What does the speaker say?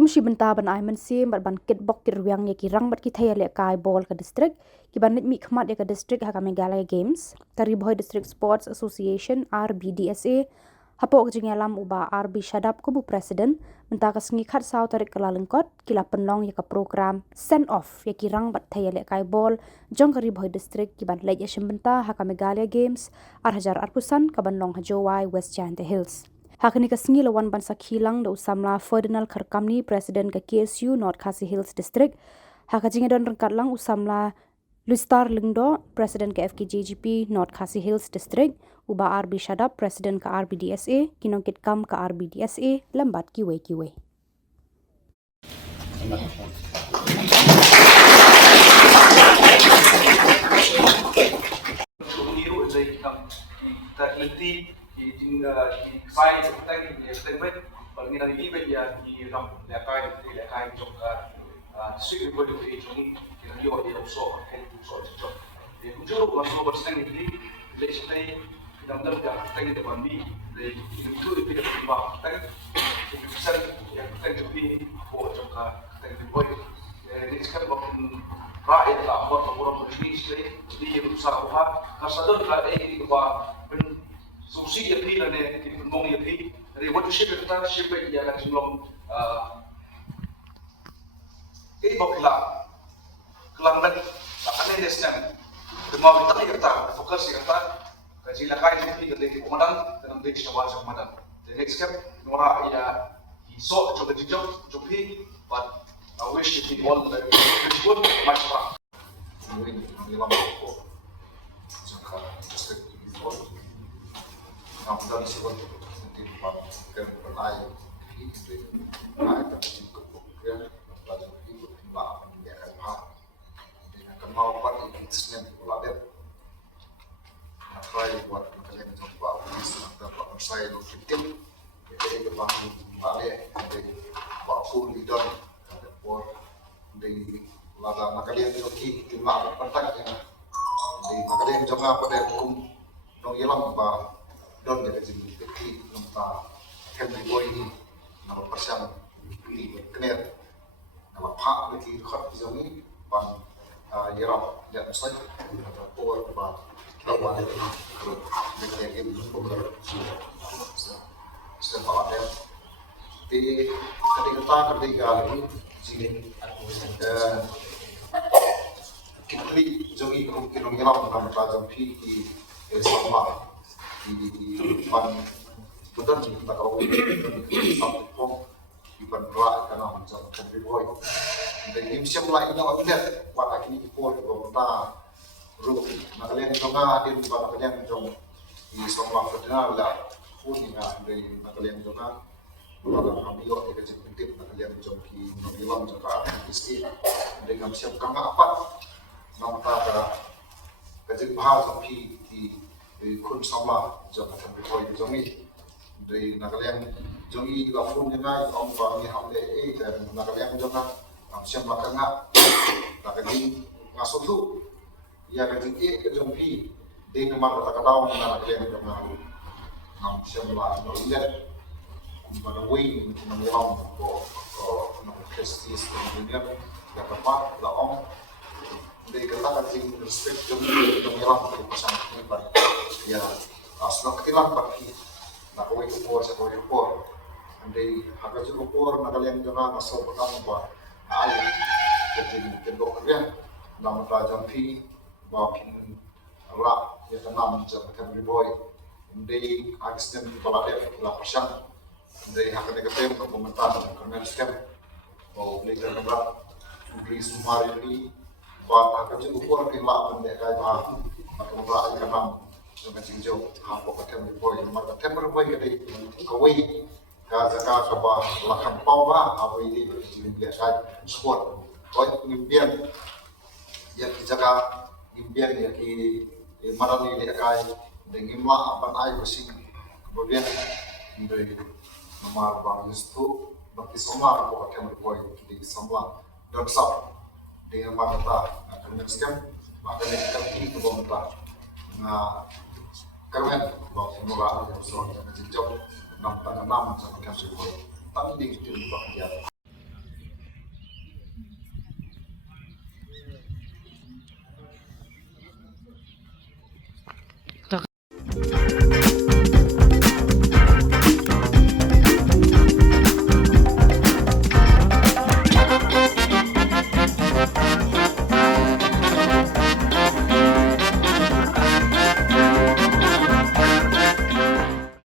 Hukum si benta ban ai man si ban kitbok kirwiang ya kirang bat ki thaya le kai ball ka district ki ban mi khmat ya ka district ha ka Meghalaya Games Kari Boy District Sports Association RBDSA hapok jingalam uba RB Shadap kubu president benta ka sngi khat saw tarik kala lengkot kila penlong ya ka program send off ya kirang bat thaya le kai ball jong Kari Boy District ki ban le ya benta ha ka Meghalaya Games hajar arpusan ka ban long hajowai West Giant Hills. Hakani ka singi lawan ban sakhilang da usamla Ferdinand Kharkamni President ka KSU North Khasi Hills District. Haka jingadon rengkat lang usamla Lustar Lingdo President ka FKJGP North Khasi Hills District. Uba RB Shadap President ka RBDSA. Kinongkit kam ka RBDSA lambat kiwe-kiwe. di sai kita di statement paling dari ini ya di ram lekai jong district board of education yang dia ada so head to so di ujung masuk bersenang ini legislasi dalam dalam tadi depan di itu tidak berubah tadi bisa yang tadi di oh jong tadi boy ini sekarang waktu rakyat lah orang berinisiatif di usaha kasadon ada ini bahwa susi ya pila ne di mong ya pi dari waktu kita ship ya kan sebelum ini bakla kelambat akan ada senang demam kita kita fokus kita kaji lakai di dari komandan dalam dari coba komandan the next step nora ya so coba dijauh coba but I wish it all the good much more ini lama kok jangka district Ramadan sebut nanti kan berlain itu ada cukup kemudian lalu itu timbang menjadi hal dengan kemauan itu senin pelajar apa yang buat kalian coba untuk saya itu tim jadi kebangun balik dari waktu leader ada por dari laga kalian itu timbang penting yang di kalian jangan pada hukum dong hilang bah don dari sini kecil nampak Henry Boy ini nama persiapan ini kener nama pak lagi khot ini pan Yerap dan saya atau power ban lawan itu mereka ini beberapa setelah ada di ketiga ini sini kita jogi kemungkinan Yerap nama tajam pi di sama di pan betul kita kalau satu pom di pan berat karena macam Henry Boy dan ini siap mulai kita lihat pada kini pun kita ruh nak kalian juga ada di pada kalian juga di semua federal lah pun ingat dari nak kalian juga pada kami juga kita jadi nak kalian juga di bilang juga mesti dengan siap kami apa nama kita kerja bahasa di kun sama jangan sampai kau itu jami dari nakalian jami juga pun jangan om kami hamle dan nakalian jangan siap makan nakalian ngasut tu ya kerja ke jami di nomor kata kau nakalian jangan siap makan lihat pada wing menyelam ke prestis dan dunia dapat lah om dari kata sing respect jami menyelam ke pasang ini ya asal ketilang bagi nak kau ikut saya kau ikut andai harga cukup por nak kalian jangan masuk pertama bah ayat jadi kedua kalian nama tajam fi makin rak ya tanam macam Henry Boy andai aksesnya kalau ada lah persian andai harga negatif komentar kerana scam oh beli kerana beli semua ini buat harga cukup por kelak mendekat bah atau rak kerana dengan singjo hampo Henry Boy maka Henry Boy jadi kawai kazaka kaba lakan pawa apa ini biasa sport kau impian ya jaga impian ya ki marani dia kai dengan ma apa ai bersih kemudian dari nomor bang itu bagi semua kau Henry Boy di semua dan sab dengan mata akan sekian maka kita pergi ke bawah nah karena bahwa semua orang yang sudah menjadi jauh 6 sama Henry Boy tapi di situ juga